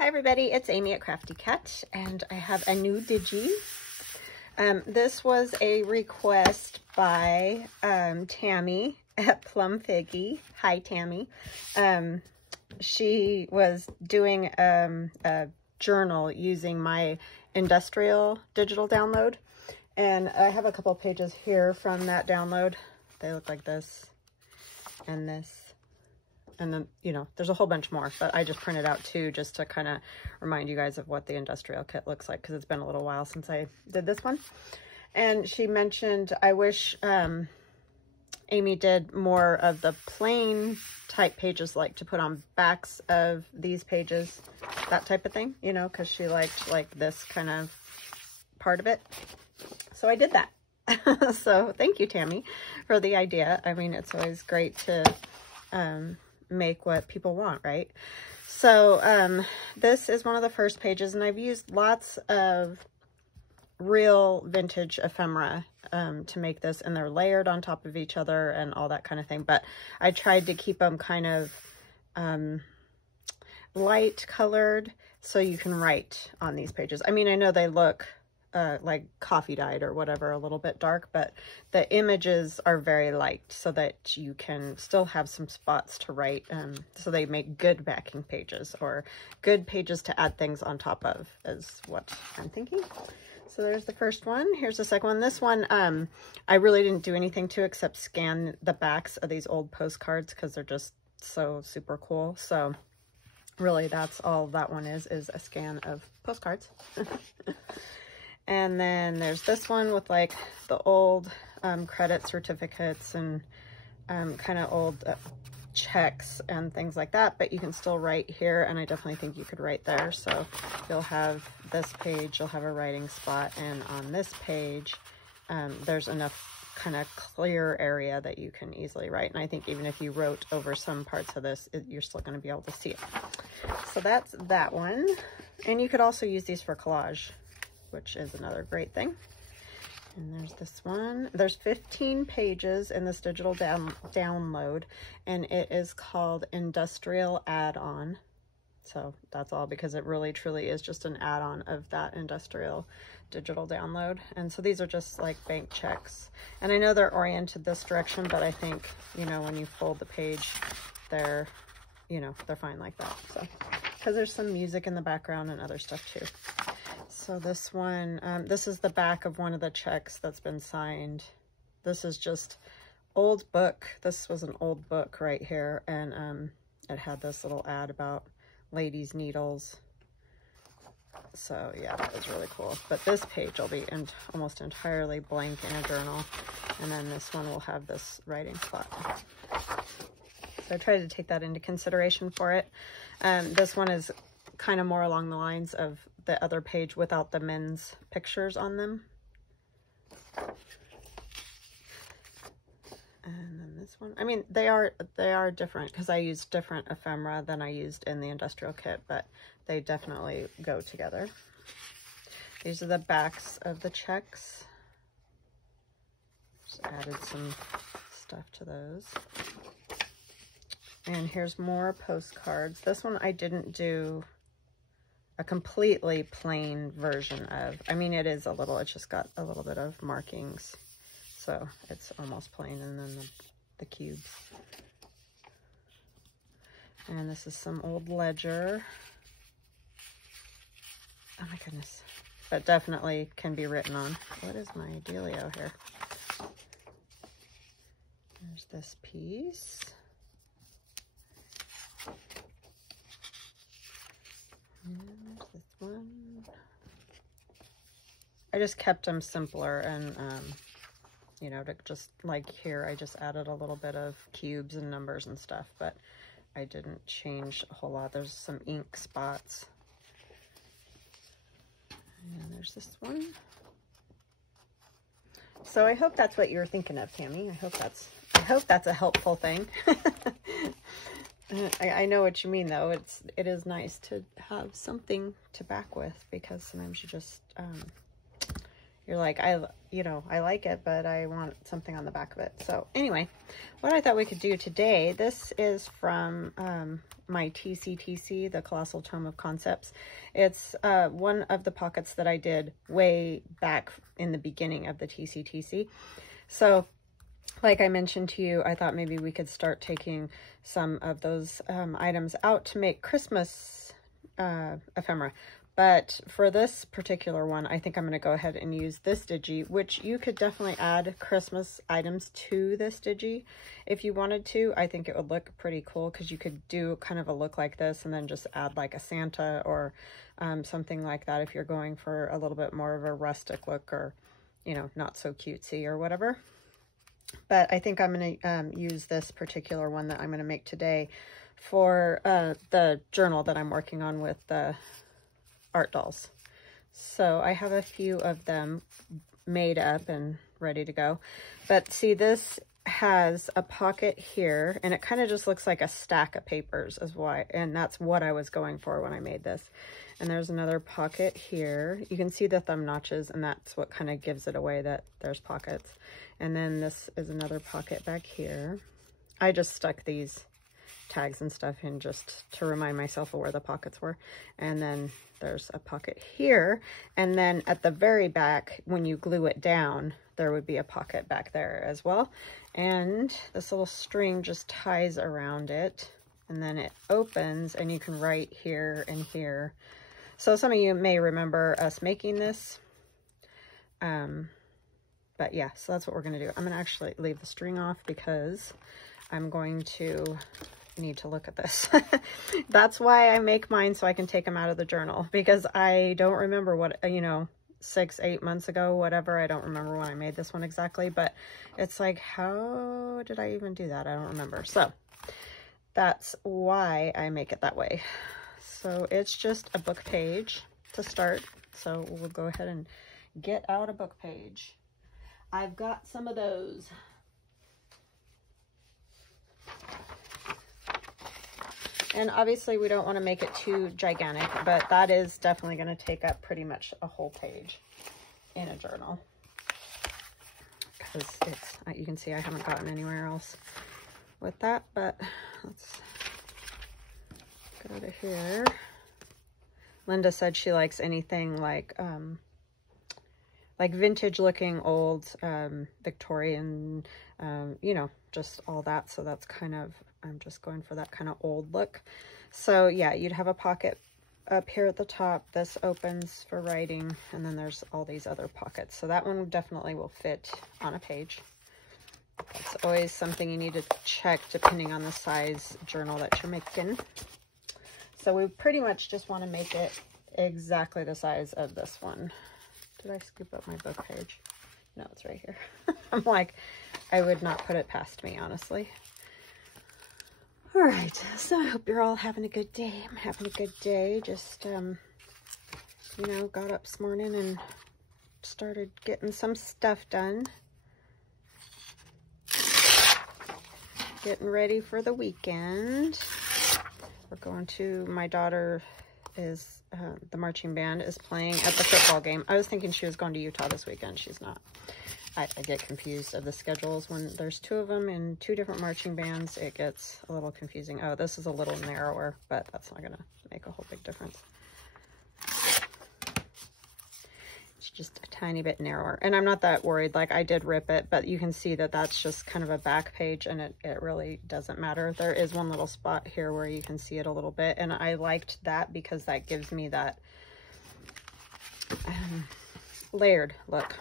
Hi everybody, it's Amy at Crafty Cat, and I have a new digi. This was a request by Tammy at Plum Figgy. Hi Tammy. She was doing a journal using my industrial digital download, and I have a couple pages here from that download. They look like this and this. And then, you know, there's a whole bunch more, but I just printed out two just to kind of remind you guys of what the industrial kit looks like, because it's been a little while since I did this one. And she mentioned, I wish Amy did more of the plain type pages, like to put on backs of these pages, that type of thing, you know, because she liked like this kind of part of it. So I did that. So thank you, Tammy, for the idea. I mean, it's always great to make what people want, right? So this is one of the first pages, and I've used lots of real vintage ephemera to make this, and they're layered on top of each other and all that kind of thing, but I tried to keep them kind of light colored so you can write on these pages. I mean, I know they look like coffee dyed or whatever, a little bit dark, but the images are very light so that you can still have some spots to write, so they make good backing pages, or good pages to add things on top of, is what I'm thinking. So there's the first one. Here's the second one. This one, I really didn't do anything to except scan the backs of these old postcards because they're just so super cool. So really that's all that one is a scan of postcards. And then there's this one with like the old credit certificates and kind of old checks and things like that, but you can still write here, and I definitely think you could write there. So you'll have this page, you'll have a writing spot, and on this page there's enough kind of clear area that you can easily write. And I think even if you wrote over some parts of this, you're still going to be able to see it. So that's that one. And you could also use these for collage, which is another great thing. And there's this one. There's 15 pages in this digital download, and it is called Industrial Add-on. So that's all, because it really truly is just an add-on of that industrial digital download. And so these are just like bank checks. And I know they're oriented this direction, but I think, you know, when you fold the page, they're, you know, they're fine like that. So, because there's some music in the background and other stuff too. So this one, this is the back of one of the checks that's been signed. This is just old book. This was an old book right here, and it had this little ad about ladies' needles. So yeah, that was really cool. But this page will be almost entirely blank in a journal, and then this one will have this writing spot. So I tried to take that into consideration for it. This one is kind of more along the lines of the other page without the men's pictures on them. And then this one, I mean, they are different because I used different ephemera than I used in the industrial kit, but they definitely go together. These are the backs of the checks. Just added some stuff to those. And here's more postcards. This one I didn't do a completely plain version of. I mean, it is a little, it's just got a little bit of markings, so it's almost plain, and then the cubes. And this is some old ledger. Oh my goodness. But definitely can be written on. What is my dealio here? There's this piece. And there's this one. I just kept them simpler, and you know, to just like here, I just added a little bit of cubes and numbers and stuff, but I didn't change a whole lot. There's some ink spots. And there's this one. So I hope that's what you were thinking of, Tammy. I hope that's a helpful thing. I know what you mean, though. It is nice to have something to back with, because sometimes you just, you're like, you know, I like it, but I want something on the back of it. So anyway, what I thought we could do today, this is from my TCTC, the Colossal Tome of Concepts. It's one of the pockets that I did way back in the beginning of the TCTC. So like I mentioned to you, I thought maybe we could start taking some of those items out to make Christmas ephemera. But for this particular one, I think I'm going to go ahead and use this digi, which you could definitely add Christmas items to this digi if you wanted to. I think it would look pretty cool because you could do kind of a look like this and then just add like a Santa or something like that if you're going for a little bit more of a rustic look, or, you know, not so cutesy or whatever. But I think I'm going to use this particular one that I'm going to make today for the journal that I'm working on with the art dolls. So I have a few of them made up and ready to go. But see, this has a pocket here, and it kind of just looks like a stack of papers is why, and that's what I was going for when I made this. And there's another pocket here. You can see the thumb notches, and that's what kind of gives it away that there's pockets. And then this is another pocket back here. I just stuck these tags and stuff in just to remind myself of where the pockets were. And then there's a pocket here, and then at the very back, when you glue it down, there would be a pocket back there as well. And this little string just ties around it, and then it opens, and you can write here and here. So some of you may remember us making this, but yeah, so that's what we're going to do. I'm going to actually leave the string off because I'm going to need to look at this. That's why I make mine, so I can take them out of the journal, because I don't remember what, you know, 6-8 months ago, whatever. I don't remember when I made this one exactly, but it's like, how did I even do that? I don't remember. So that's why I make it that way. So it's just a book page to start. So we'll go ahead and get out a book page. I've got some of those. And obviously we don't want to make it too gigantic, but that is definitely going to take up pretty much a whole page in a journal. Because it's, you can see I haven't gotten anywhere else with that, but let's go to here. Linda said she likes anything like vintage looking old Victorian, you know, just all that. So that's kind of, I'm just going for that kind of old look. So yeah, you'd have a pocket up here at the top. This opens for writing, and then there's all these other pockets. So that one definitely will fit on a page. It's always something you need to check depending on the size journal that you're making. So we pretty much just want to make it exactly the size of this one. Did I scoop up my book page? No, it's right here. I'm like, I would not put it past me, honestly. All right, so I hope you're all having a good day. I'm having a good day. Just, you know, got up this morning and started getting some stuff done. Getting ready for the weekend. We're going to, my daughter is, the marching band is playing at the football game. I was thinking she was going to Utah this weekend. She's not. I get confused of the schedules when there's two of them in two different marching bands. It gets a little confusing. Oh, this is a little narrower, but that's not going to make a whole big difference. It's just a tiny bit narrower, and I'm not that worried. Like, I did rip it, but you can see that that's just kind of a back page, and it really doesn't matter. There is one little spot here where you can see it a little bit, and I liked that because that gives me that layered look.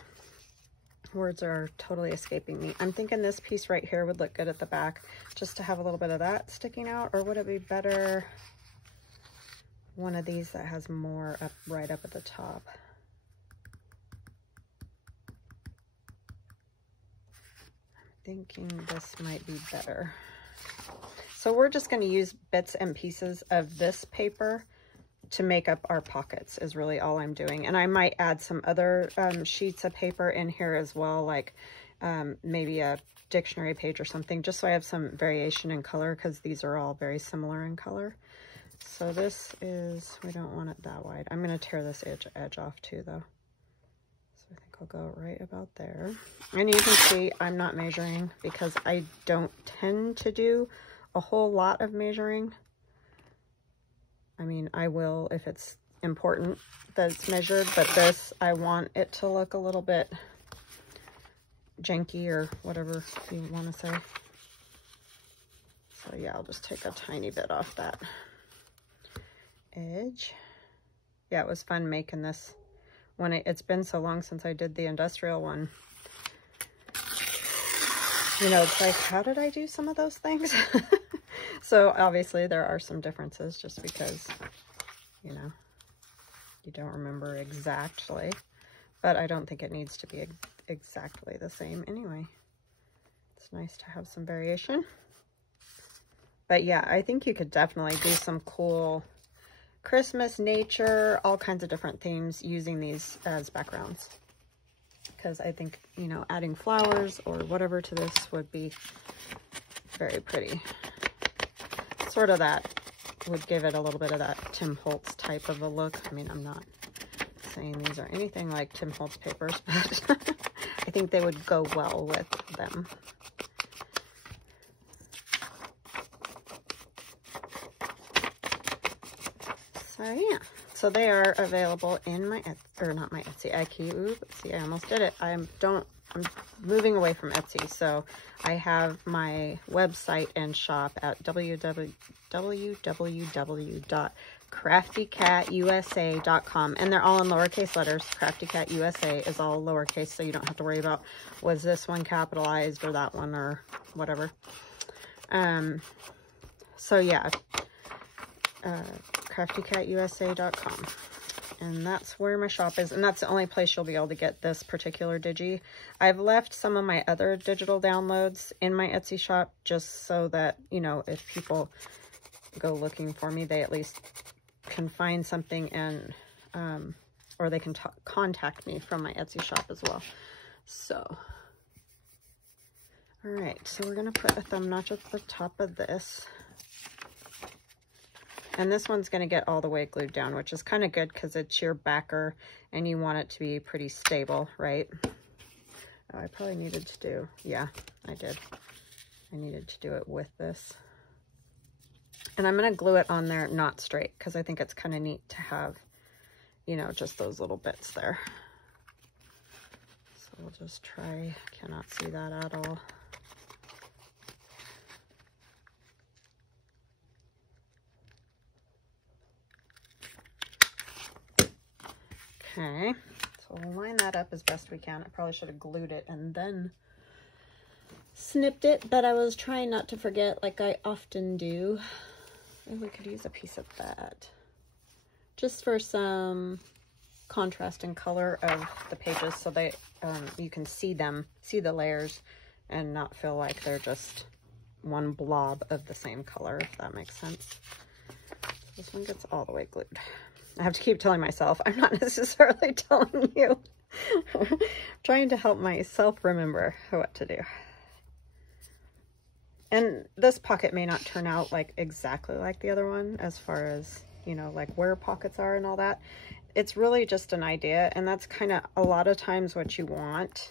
Words are totally escaping me. I'm thinking this piece right here would look good at the back, just to have a little bit of that sticking out. Or would it be better one of these that has more up right up at the top? I'm thinking this might be better. So we're just going to use bits and pieces of this paper to make up our pockets is really all I'm doing. And I might add some other sheets of paper in here as well, like maybe a dictionary page or something, just so I have some variation in color, because these are all very similar in color. So this is, we don't want it that wide. I'm going to tear this edge off too, though. So I think I'll go right about there. And you can see I'm not measuring because I don't tend to do a whole lot of measuring. I mean, I will if it's important that it's measured, but this, I want it to look a little bit janky or whatever you want to say. So yeah, I'll just take a tiny bit off that edge. Yeah, it was fun making this when it's been so long since I did the industrial one. You know, it's like, how did I do some of those things? So obviously there are some differences just because, you know, you don't remember exactly, but I don't think it needs to be exactly the same anyway. It's nice to have some variation. But yeah, I think you could definitely do some cool Christmas, nature, all kinds of different themes using these as backgrounds. Because I think, you know, adding flowers or whatever to this would be very pretty. Sort of that would give it a little bit of that Tim Holtz type of a look. I mean, I'm not saying these are anything like Tim Holtz papers, but I think they would go well with them. So yeah, so they are available in my not my Etsy, Etsy. See, I almost did it. I'm moving away from Etsy, so I have my website and shop at www.craftycatusa.com, and they're all in lowercase letters. Crafty Cat USA is all lowercase, so you don't have to worry about was this one capitalized or that one or whatever. So yeah, craftycatusa.com. And that's where my shop is, and that's the only place you'll be able to get this particular digi. I've left some of my other digital downloads in my Etsy shop just so that, you know, if people go looking for me, they at least can find something and, or they can contact me from my Etsy shop as well. So, all right, so we're gonna put a thumb notch at the top of this. And this one's going to get all the way glued down, which is kind of good because it's your backer and you want it to be pretty stable, right? Oh, I probably needed to do, yeah, I did. I needed to do it with this. And I'm going to glue it on there not straight because I think it's kind of neat to have, you know, just those little bits there. So we'll just try, cannot see that at all. Okay, so we'll line that up as best we can. I probably should have glued it and then snipped it, but I was trying not to forget like I often do. And we could use a piece of that just for some contrast and color of the pages so they you can see them, see the layers and not feel like they're just one blob of the same color, if that makes sense. So this one gets all the way glued. I have to keep telling myself, I'm not necessarily telling you. I'm trying to help myself remember what to do. And this pocket may not turn out like exactly like the other one as far as, you know, like where pockets are and all that. It's really just an idea, and that's kind of a lot of times what you want.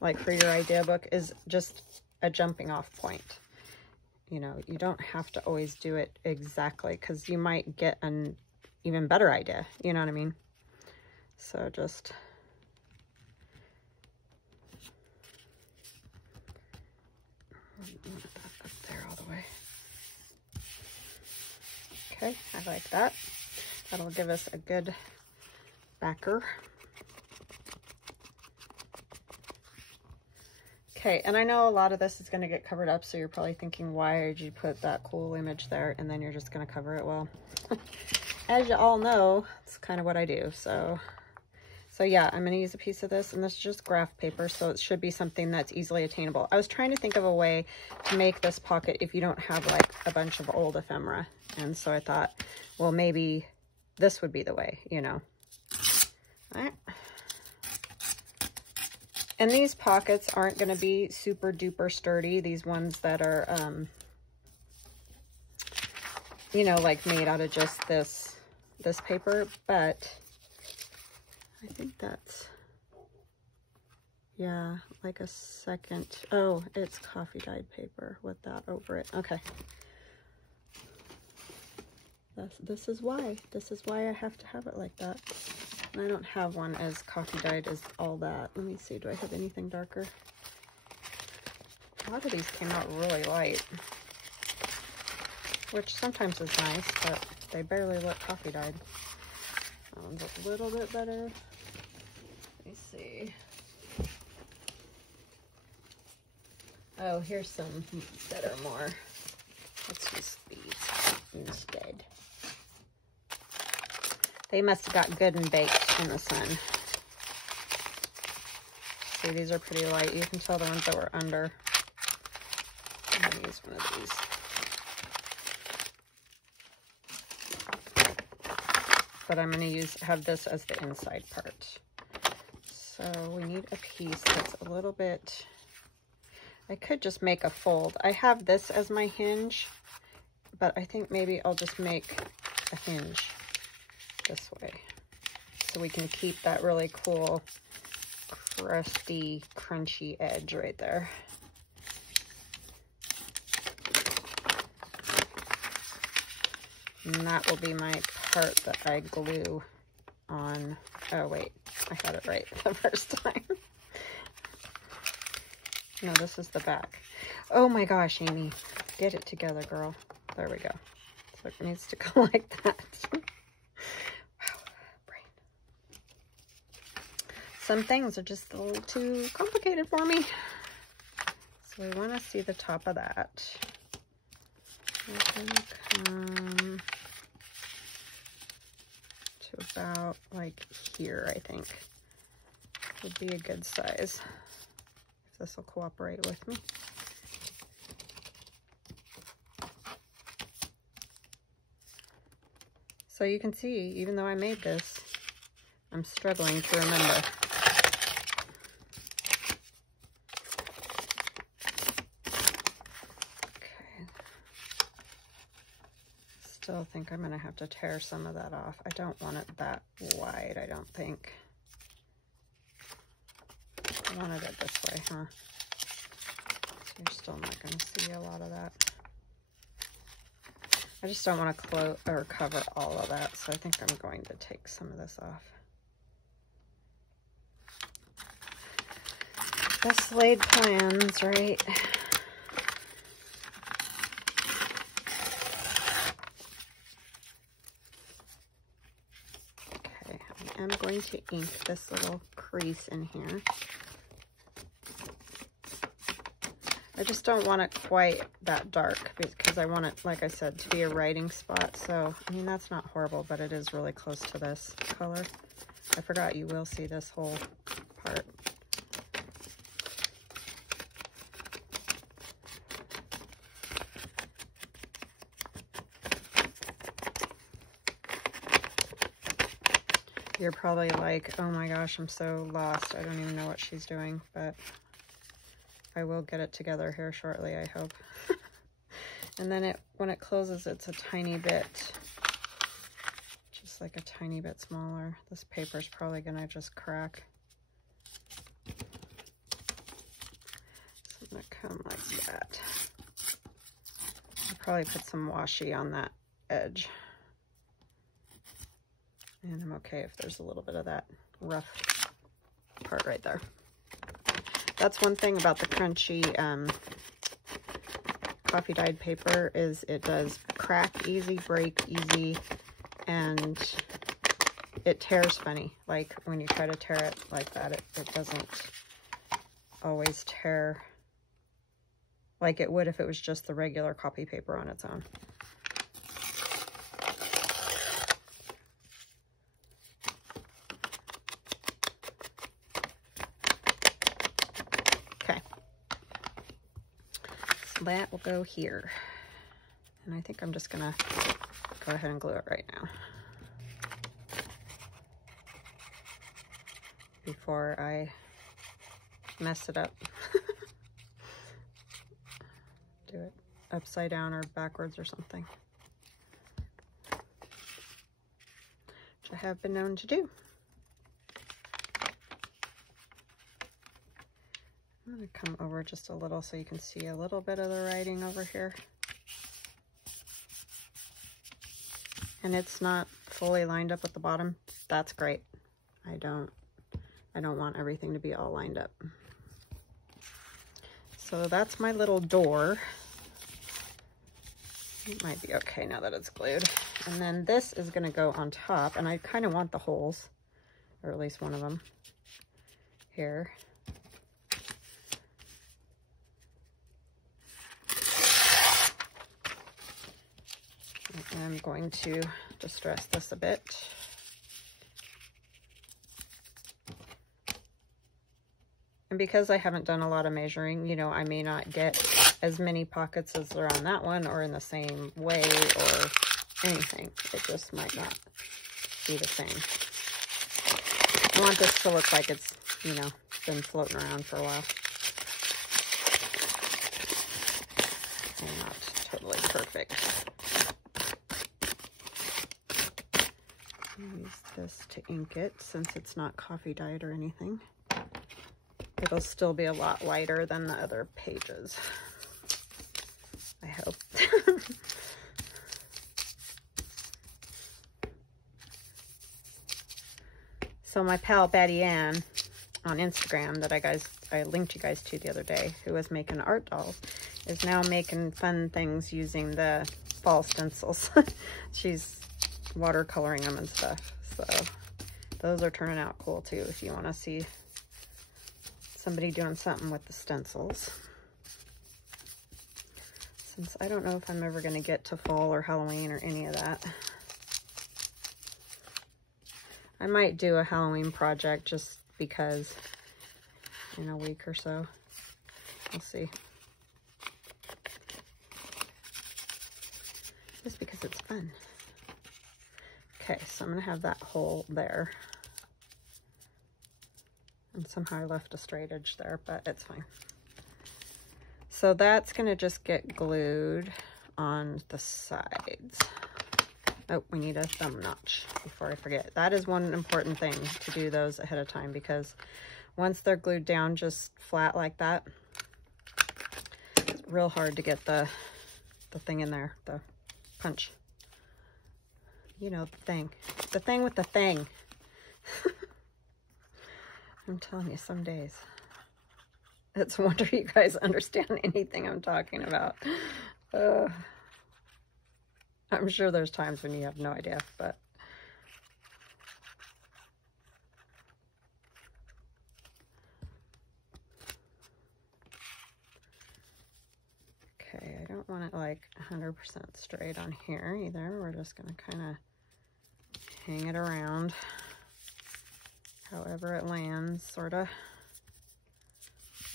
Like for your idea book is just a jumping off point. You know, you don't have to always do it exactly because you might get an even better idea. You know what I mean? So just want that up there all the way. Okay, I like that. That'll give us a good backer. Okay, and I know a lot of this is going to get covered up, so you're probably thinking, why did you put that cool image there? And then you're just going to cover it. Well, as you all know, it's kind of what I do. So yeah, I'm going to use a piece of this, and this is just graph paper, so it should be something that's easily attainable. I was trying to think of a way to make this pocket if you don't have like a bunch of old ephemera. And so I thought, well, maybe this would be the way, you know. All right. And these pockets aren't going to be super duper sturdy. These ones that are, you know, like made out of just this paper. But I think that's, yeah, like a second. Oh, it's coffee dyed paper with that over it. Okay. This is why I have to have it like that. And I don't have one as coffee dyed as all that. Let me see, do I have anything darker? A lot of these came out really light, which sometimes is nice, but they barely look coffee dyed. That one's a little bit better. Let me see. Oh, here's some that are more. Let's use these instead. They must have got good and baked in the sun. See, these are pretty light. You can tell the ones that were under. I'm gonna use one of these. But I'm gonna have this as the inside part. So we need a piece that's a little bit, I could just make a fold. I have this as my hinge, but I think maybe I'll just make a hinge this way, so we can keep that really cool, crusty, crunchy edge right there. And that will be my part that I glue on. Oh wait, I got it right the first time. No, this is the back. Oh my gosh, Amy, get it together, girl. There we go. So it needs to go like that. Some things are just a little too complicated for me. So we want to see the top of that. We're going to come to about like here, I think. Would be a good size. If this will cooperate with me. So you can see, even though I made this, I'm struggling to remember. Still think I'm going to have to tear some of that off. I don't want it that wide, I don't think. I wanted it this way, huh? So you're still not going to see a lot of that. I just don't want to cover all of that, so I think I'm going to take some of this off. Best laid plans, right? I'm going to ink this little crease in here. I just don't want it quite that dark because I want it, like I said, to be a writing spot. So, I mean, that's not horrible, but it is really close to this color. I forgot you will see this whole part. You're probably like, oh my gosh, I'm so lost. I don't even know what she's doing, but I will get it together here shortly, I hope. And then when it closes, it's a tiny bit, just like a tiny bit smaller. This paper's probably gonna just crack. So I'm gonna come like that. I'll probably put some washi on that edge. And I'm okay if there's a little bit of that rough part right there. That's one thing about the crunchy coffee dyed paper is it does crack easy, break easy, and it tears funny. Like when you try to tear it like that, it doesn't always tear like it would if it was just the regular copy paper on its own. That will go here. And I think I'm just gonna go ahead and glue it right now before I mess it up. Do it upside down or backwards or something, which I have been known to do. I'm gonna come over just a little so you can see a little bit of the writing over here. And it's not fully lined up with the bottom. That's great. I don't want everything to be all lined up. So that's my little door. It might be okay now that it's glued. And then this is gonna go on top, and I kind of want the holes, or at least one of them, here. I'm going to distress this a bit. And because I haven't done a lot of measuring, you know, I may not get as many pockets as are on that one or in the same way or anything. It just might not be the same. I want this to look like it's, you know, been floating around for a while. And not totally perfect. Use this to ink it since it's not coffee dyed or anything. It'll still be a lot lighter than the other pages, I hope. So my pal Betty Ann on Instagram that I linked you guys to the other day, who was making art dolls, is now making fun things using the fall stencils. She's watercoloring them and stuff. So those are turning out cool too if you want to see somebody doing something with the stencils. Since I don't know if I'm ever going to get to fall or Halloween or any of that. I might do a Halloween project just because in a week or so. We'll see. Just because it's fun. Okay, so I'm going to have that hole there. And somehow I left a straight edge there, but it's fine. So that's going to just get glued on the sides. Oh, we need a thumb notch before I forget. That is one important thing, to do those ahead of time, because once they're glued down just flat like that, it's real hard to get the thing in there, the punch. You know, the thing. The thing with the thing. I'm telling you, some days. It's a wonder you guys understand anything I'm talking about. I'm sure there's times when you have no idea, but... Okay, I don't want it like 100% straight on here either. We're just going to kind of hang it around however it lands, sort of.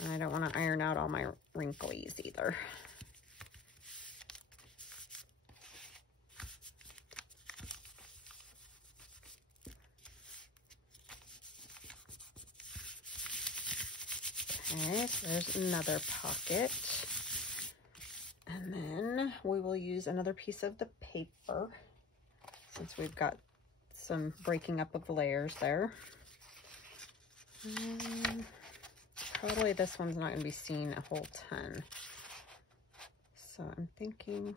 And I don't want to iron out all my wrinklies either. Okay, so there's another pocket. And then we will use another piece of the paper since we've got some breaking up of the layers there. Probably this one's not going to be seen a whole ton. So I'm thinking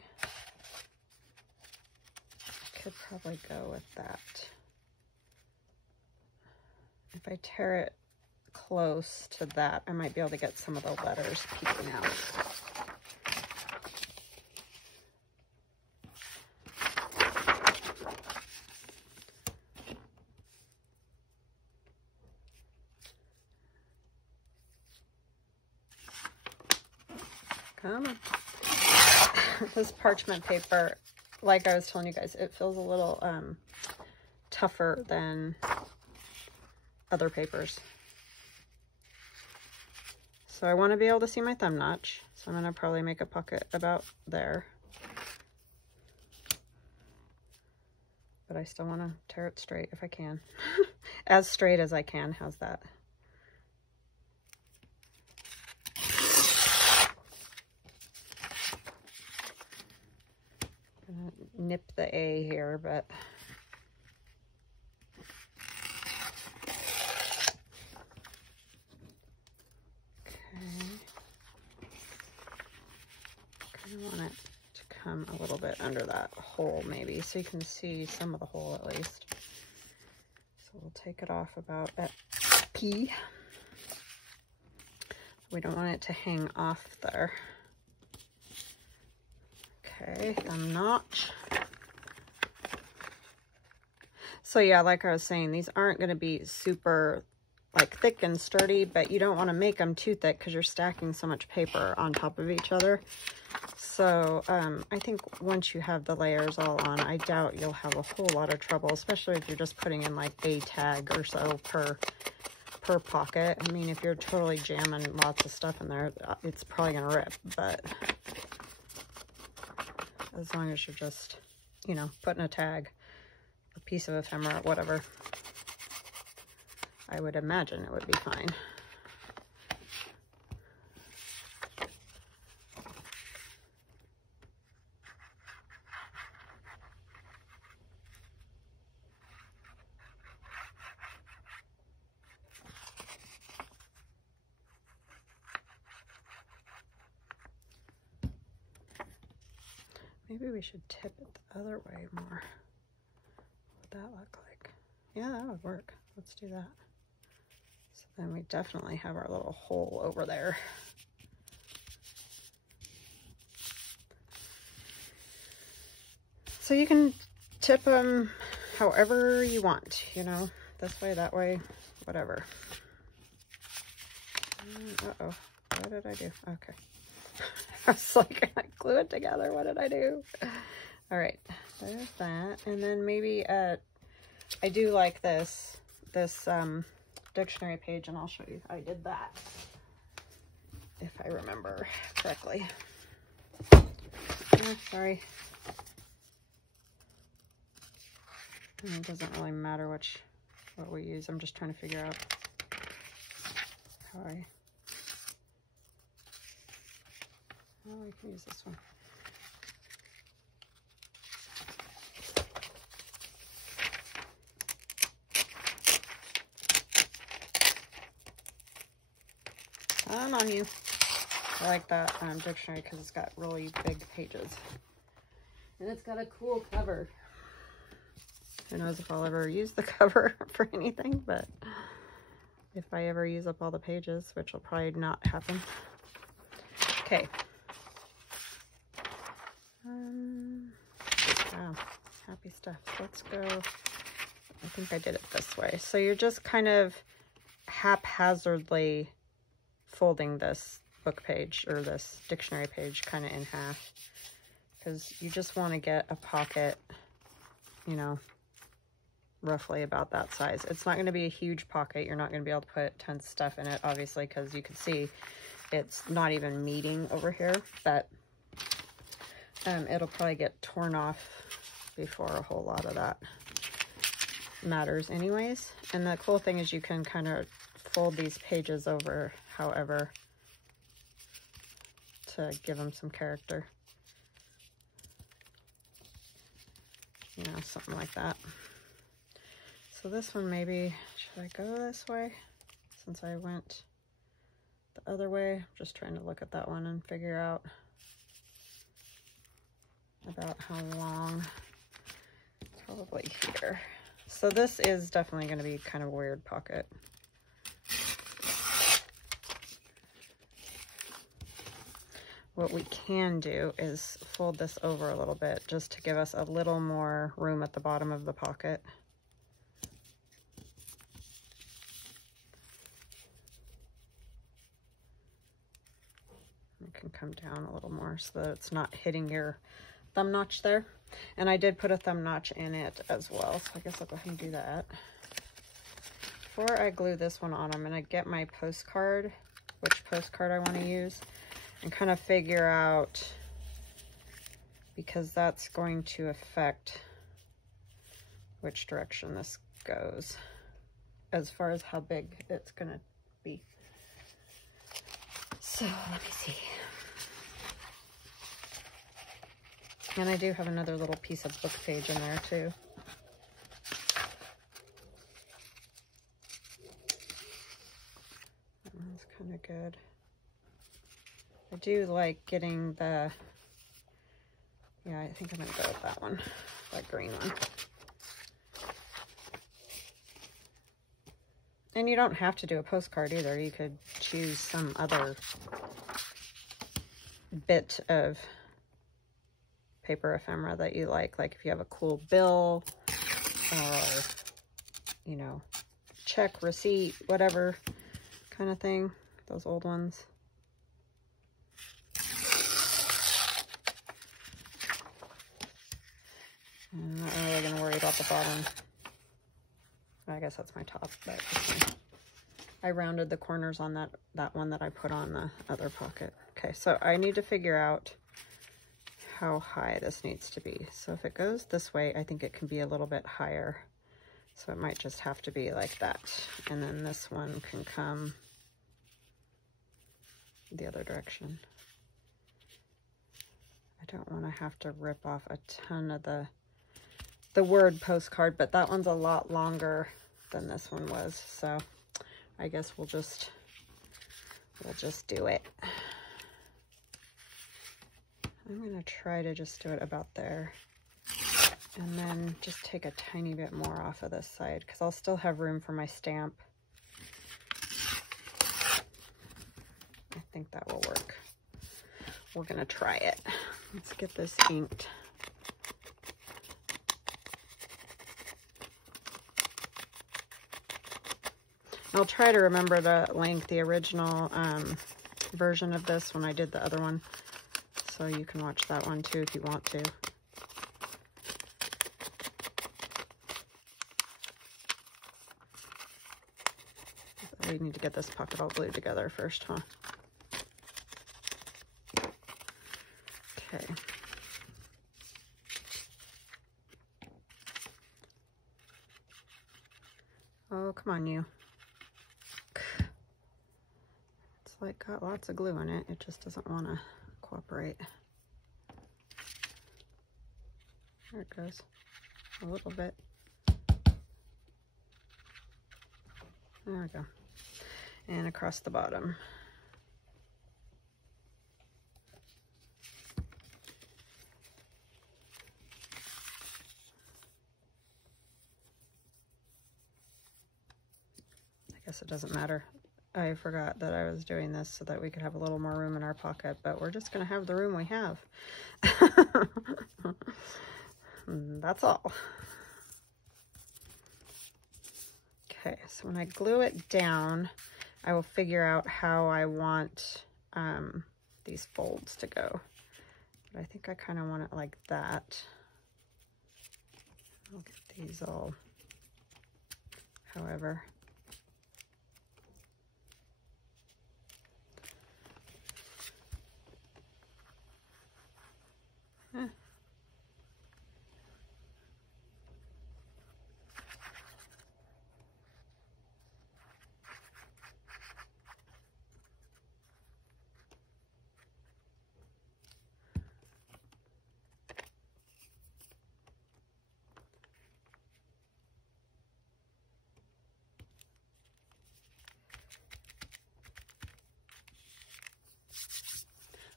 I could probably go with that. If I tear it close to that, I might be able to get some of the letters peeking out. Come on. This parchment paper, like I was telling you guys, it feels a little tougher than other papers. So I want to be able to see my thumb notch. So I'm going to probably make a pocket about there. But I still want to tear it straight if I can. As straight as I can. How's that? Nip the A here, but okay. it to come a little bit under that hole maybe, so you can see some of the hole at least. So we'll take it off about at P. We don't want it to hang off there. Okay, thumb notch. So yeah, like I was saying, these aren't going to be super like thick and sturdy, but you don't want to make them too thick because you're stacking so much paper on top of each other. So I think once you have the layers all on, I doubt you'll have a whole lot of trouble, especially if you're just putting in like a tag or so per pocket. I mean, if you're totally jamming lots of stuff in there, it's probably gonna rip, but as long as you're just, you know, putting a tag, a piece of ephemera, whatever, I would imagine it would be fine. Maybe we should tip it the other way more. What would that look like? Yeah, that would work. Let's do that. So then we definitely have our little hole over there. So you can tip them however you want, you know, this way, that way, whatever. Uh-oh, what did I do? Okay. I was like, I glue it together. What did I do? All right, there's that. And then maybe I do like this dictionary page, and I'll show you how I did that, if I remember correctly. Oh, sorry. It doesn't really matter what we use. I'm just trying to figure out how I... Oh, I can use this one. I'm on you. I like that dictionary because it's got really big pages. And it's got a cool cover. Who knows if I'll ever use the cover for anything, but if I ever use up all the pages, which will probably not happen. Okay. Wow, happy stuff. Let's go. I think I did it this way. So you're just kind of haphazardly folding this book page or this dictionary page kind of in half, because you just want to get a pocket, you know, roughly about that size. It's not going to be a huge pocket. You're not going to be able to put tons of stuff in it, obviously, because you can see it's not even meeting over here, but it'll probably get torn off before a whole lot of that matters anyways. And the cool thing is you can kind of fold these pages over however to give them some character. You know, something like that. So this one, maybe, should I go this way? Since I went the other way, I'm just trying to look at that one and figure out about how long. Probably here. So this is definitely going to be kind of a weird pocket. What we can do is fold this over a little bit just to give us a little more room at the bottom of the pocket. It can come down a little more so that it's not hitting your thumb notch there. And I did put a thumb notch in it as well, so I guess I'll go ahead and do that. Before I glue this one on, I'm going to get my postcard, which postcard I want to use, and kind of figure out, because that's going to affect which direction this goes as far as how big it's going to be. So let me see. And I do have another little piece of book page in there too. That's kind of good. I do like getting the Yeah, I think I'm gonna go with that one, that green one. And you don't have to do a postcard either. You could choose some other bit of paper ephemera that you like if you have a cool bill or, you know, check, receipt, whatever kind of thing, those old ones. I'm not really going to worry about the bottom. I guess that's my top, but I rounded the corners on that one that I put on the other pocket. Okay, so I need to figure out how high this needs to be. So if it goes this way, I think it can be a little bit higher. So it might just have to be like that. And then this one can come the other direction. I don't want to have to rip off a ton of the word postcard, but that one's a lot longer than this one was. So I guess we'll just do it. I'm going to try to just do it about there. And then just take a tiny bit more off of this side because I'll still have room for my stamp. I think that will work. We're going to try it. Let's get this inked. I'll try to remember to link the original version of this when I did the other one, so you can watch that one too if you want to. We need to get this pocket all glued together first, huh? Okay. Oh, come on, you. It's like got lots of glue in it. It just doesn't want to cooperate. There it goes. A little bit. There we go. And across the bottom. I guess it doesn't matter. I forgot that I was doing this so that we could have a little more room in our pocket, but we're just going to have the room we have. That's all. Okay, so when I glue it down, I will figure out how I want these folds to go. But I think I kind of want it like that. I'll get these all, however.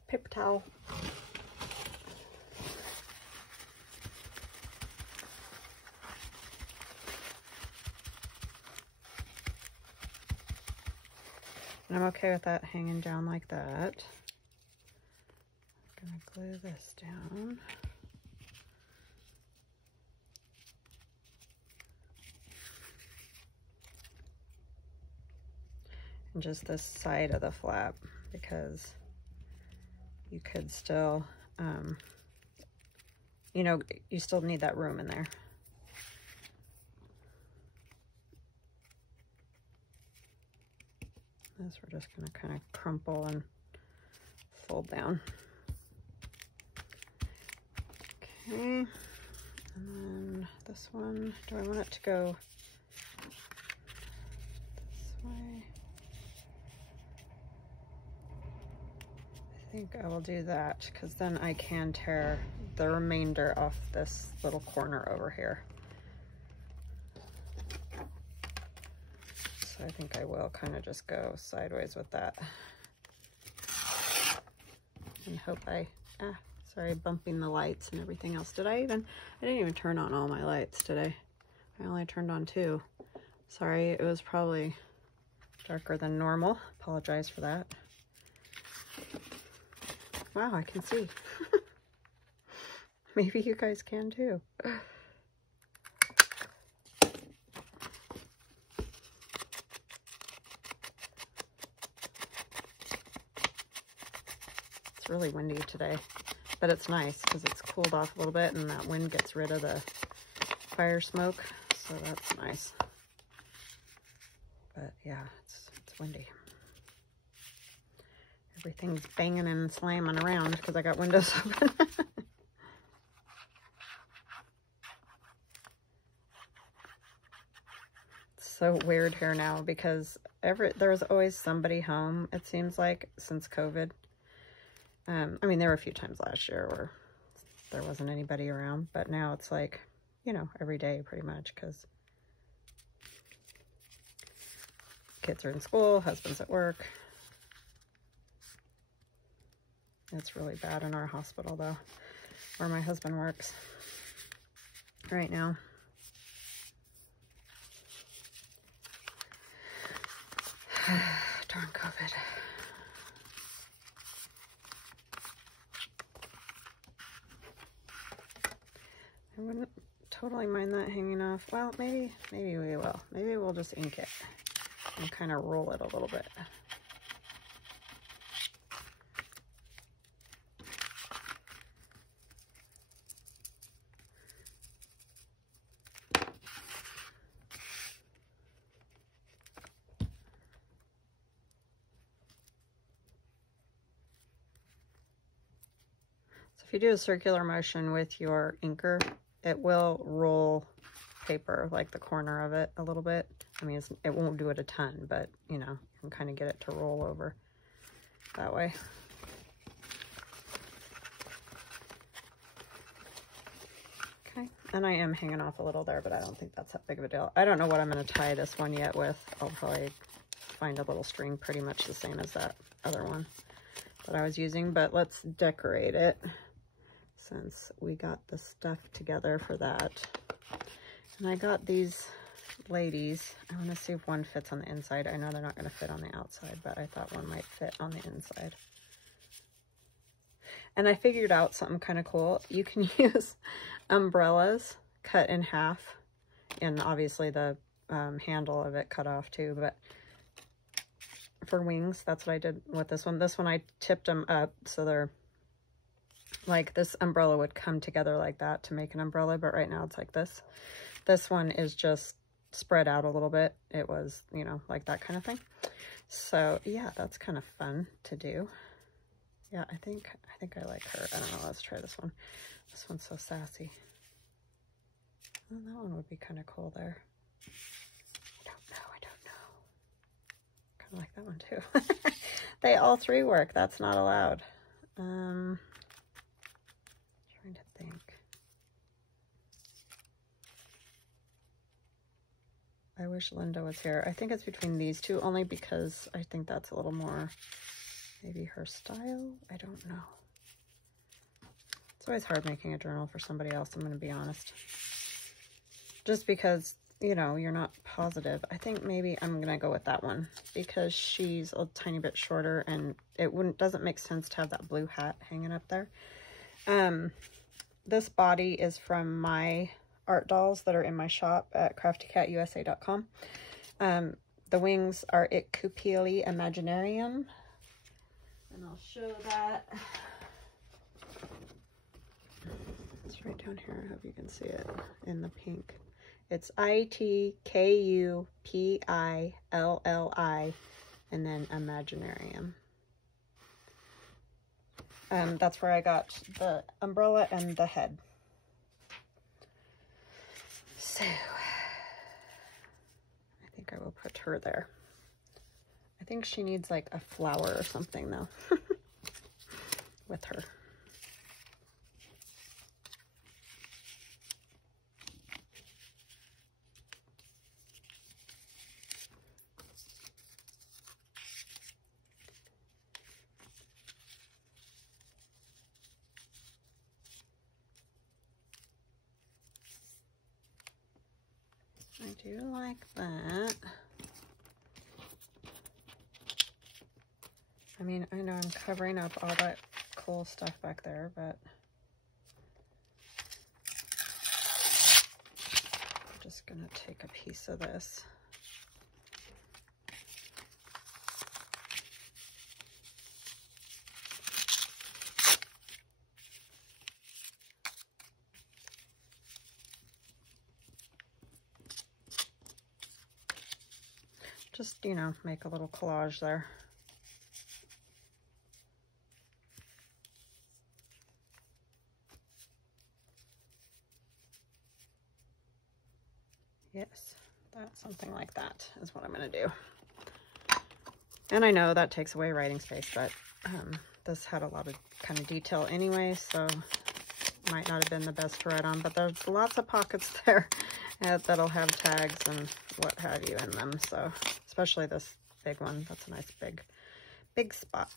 Paper towel. And I'm okay with that hanging down like that. I'm gonna glue this down. And just this side of the flap, because you could still, you know, you still need that room in there. This we're just going to kind of crumple and fold down. Okay, and then this one, do I want it to go this way? I think I will do that because then I can tear the remainder off this little corner over here. So I think I will kind of just go sideways with that and hope I, Sorry, bumping the lights and everything else. I didn't even turn on all my lights today. I only turned on 2. Sorry, it was probably darker than normal. Apologize for that. Wow, I can see. Maybe you guys can too. It's really windy today, but it's nice because it's cooled off a little bit and that wind gets rid of the fire smoke, so that's nice. But yeah, it's windy. Everything's banging and slamming around because I got windows open. It's so weird here now because there's always somebody home, it seems like, since COVID. I mean, there were a few times last year where there wasn't anybody around, but now it's like, you know, every day pretty much because kids are in school, husband's at work. It's really bad in our hospital, though, where my husband works right now. Darn COVID. I wouldn't totally mind that hanging off. Well, maybe we will. Maybe we'll just ink it and kind of roll it a little bit. So if you do a circular motion with your inker, it will roll paper, like the corner of it, a little bit. I mean, it won't do it a ton, but, you know, you can kind of get it to roll over that way. Okay, and I am hanging off a little there, but I don't think that's that big of a deal. I don't know what I'm going to tie this one yet with. I'll probably find a little string pretty much the same as that other one that I was using, but let's decorate it since we got the stuff together for that. And I got these ladies. I want to see if one fits on the inside. I know they're not going to fit on the outside, but I thought one might fit on the inside. And I figured out something kind of cool. You can use umbrellas cut in half, and obviously the handle of it cut off too, but for wings, that's what I did with this one. This one I tipped them up so they're like, this umbrella would come together like that to make an umbrella, but right now it's like this. This one is just spread out a little bit. It was, you know, like that kind of thing. So yeah, that's kind of fun to do. Yeah, I think I like her. I don't know, let's try this one. This one's so sassy. Oh, that one would be kind of cool there. I don't know. Kind of like that one too. They all 3 work. That's not allowed. Trying to think. I wish Linda was here. I think it's between these 2 only because I think that's a little more maybe her style. I don't know. It's always hard making a journal for somebody else, I'm going to be honest. Just because, you know, you're not positive. I think maybe I'm going to go with that one because she's a tiny bit shorter and it doesn't make sense to have that blue hat hanging up there. This body is from my art dolls that are in my shop at craftycatusa.com. The wings are Itkupilliimaginarium. And I'll show that. It's right down here. I hope you can see it in the pink. It's Itkupilli and then Imaginarium. That's where I got the umbrella and the head. So, I think I will put her there. I think she needs like a flower or something though with her. I do like that. I mean, I know I'm covering up all that cool stuff back there, but I'm just gonna take a piece of this. Just, you know, make a little collage there. Yes, that's something like that is what I'm going to do. And I know that takes away writing space, but this had a lot of kind of detail anyway, so might not have been the best to write on, but there's lots of pockets there that'll have tags and what have you in them. So especially this big one, that's a nice big spot.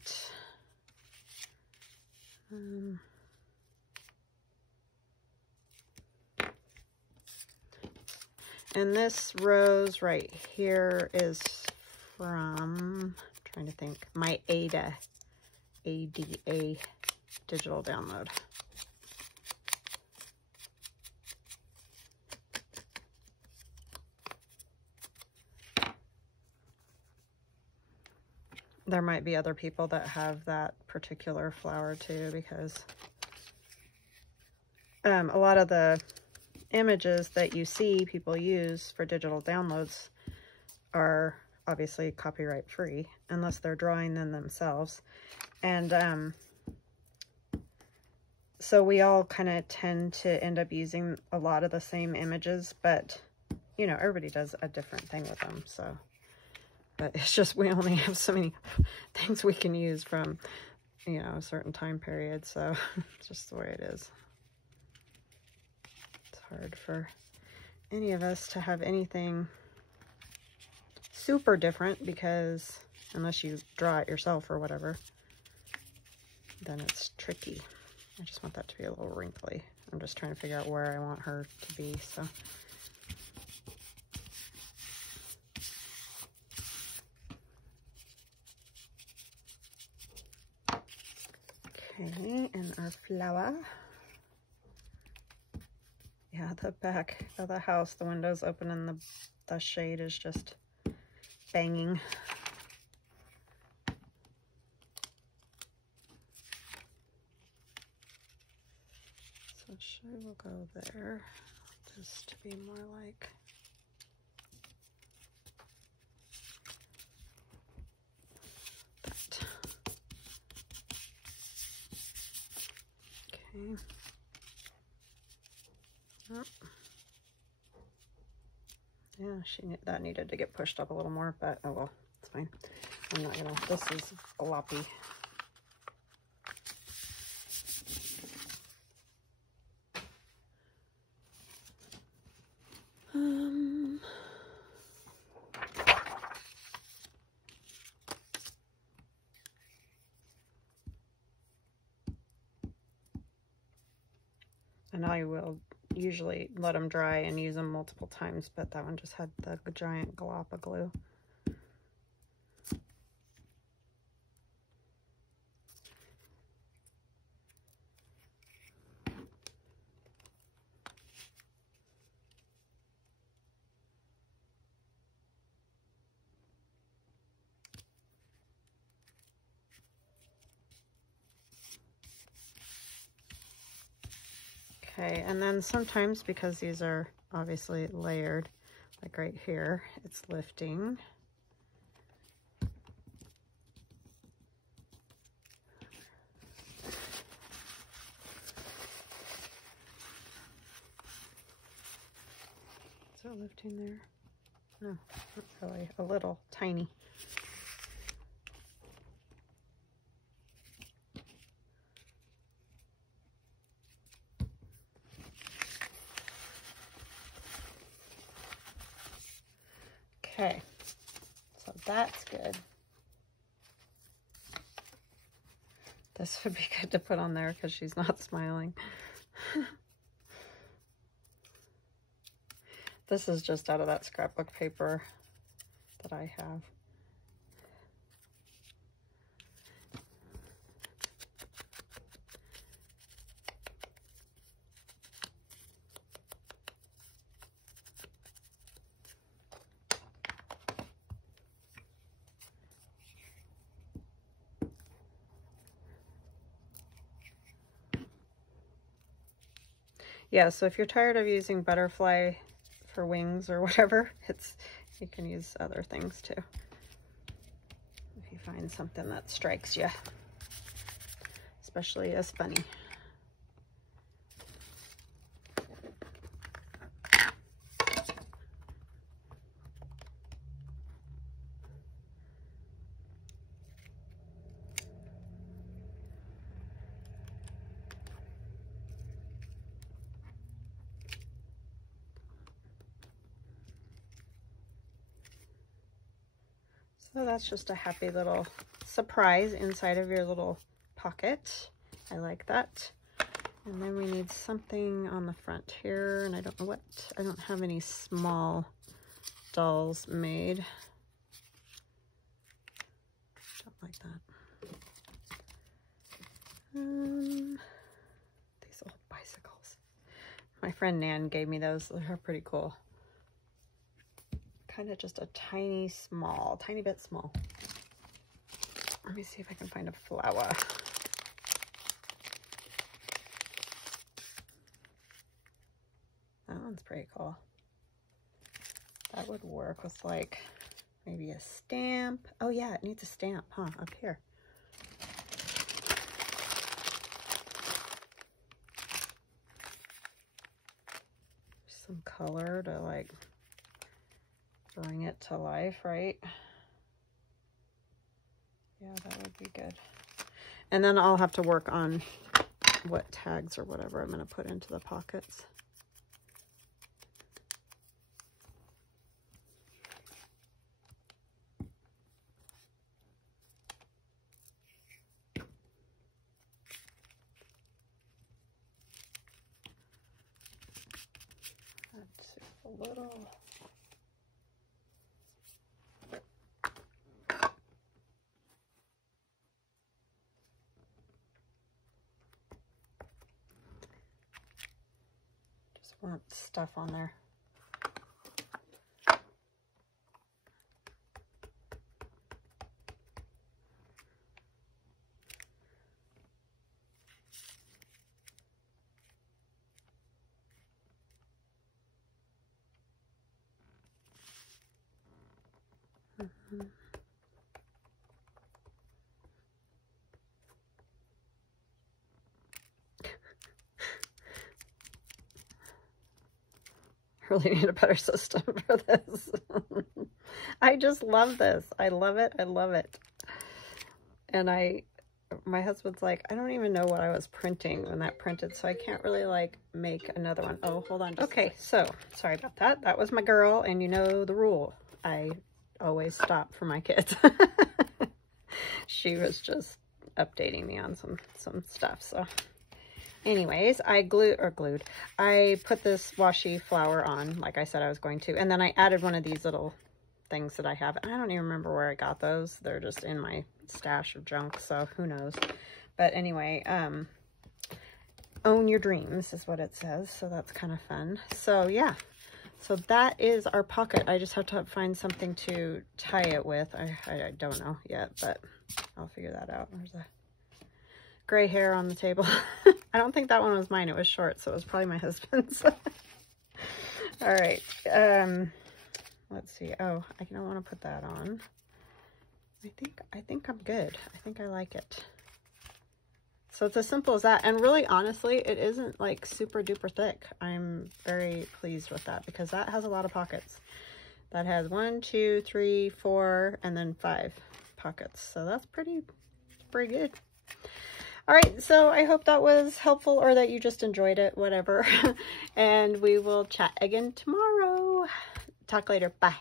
And this rose right here is from, I'm trying to think, my ADA digital download. There might be other people that have that particular flower too, because a lot of the images that you see people use for digital downloads are obviously copyright free unless they're drawing them themselves. And so we all kind of tend to end up using a lot of the same images, but you know, everybody does a different thing with them. So, but it's just, we only have so many things we can use from, you know, a certain time period. So it's just the way it is. It's hard for any of us to have anything super different, because unless you draw it yourself or whatever, then it's tricky. I just want that to be a little wrinkly. I'm just trying to figure out where I want her to be, so. Okay, and our flower. Yeah, the back of the house, the window's open and the shade is just banging. So she will go there, just to be more like that. Okay. Oh. Yeah, that needed to get pushed up a little more, but oh well, it's fine. I'm not gonna, this is gloppy. And I will usually let them dry and use them multiple times, but that one just had the giant glop of glue. Okay, and then sometimes, because these are obviously layered, like right here, it's lifting. Is it lifting there? No, not really. A little, tiny. Okay, so that's good. This would be good to put on there because she's not smiling. This is just out of that scrapbook paper that I have. Yeah, so if you're tired of using butterfly for wings or whatever, you can use other things too. If you find something that strikes you, especially as funny. So that's just a happy little surprise inside of your little pocket. I like that. And then we need something on the front here, and I don't know what. I don't have any small dolls made. Don't like that. These old bicycles. My friend Nan gave me those. They're pretty cool. Kind of just a tiny bit small. Let me see if I can find a flower. That one's pretty cool. That would work with like maybe a stamp. Oh yeah, it needs a stamp, huh? Up here. Some color to like bring it to life, right? Yeah, that would be good. And then I'll have to work on what tags or whatever I'm going to put into the pockets. That's a little... want stuff on there. Really need a better system for this. I just love this. I love it. I love it. And my husband's like, I don't even know what I was printing when that printed, so I can't really like make another one. Oh, hold on. Okay, so sorry about that. That was my girl, and you know the rule. I always stop for my kids. She was just updating me on some stuff, so... Anyways, I put this washi flower on, like I said I was going to, and then I added one of these little things that I have. I don't even remember where I got those. They're just in my stash of junk, so who knows. But anyway, own your dreams is what it says, so that's kind of fun. So yeah, so that is our pocket. I just have to find something to tie it with. I don't know yet, but I'll figure that out. There's a gray hair on the table. I don't think that one was mine. It was short, so it was probably my husband's. All right. Let's see. Oh, I don't want to put that on. I think I'm good. I think I like it. So it's as simple as that. And really, honestly, it isn't like super duper thick. I'm very pleased with that because that has a lot of pockets. That has 1, 2, 3, 4, and then 5 pockets. So that's pretty good. All right, so I hope that was helpful or that you just enjoyed it, whatever. And we will chat again tomorrow. Talk later. Bye.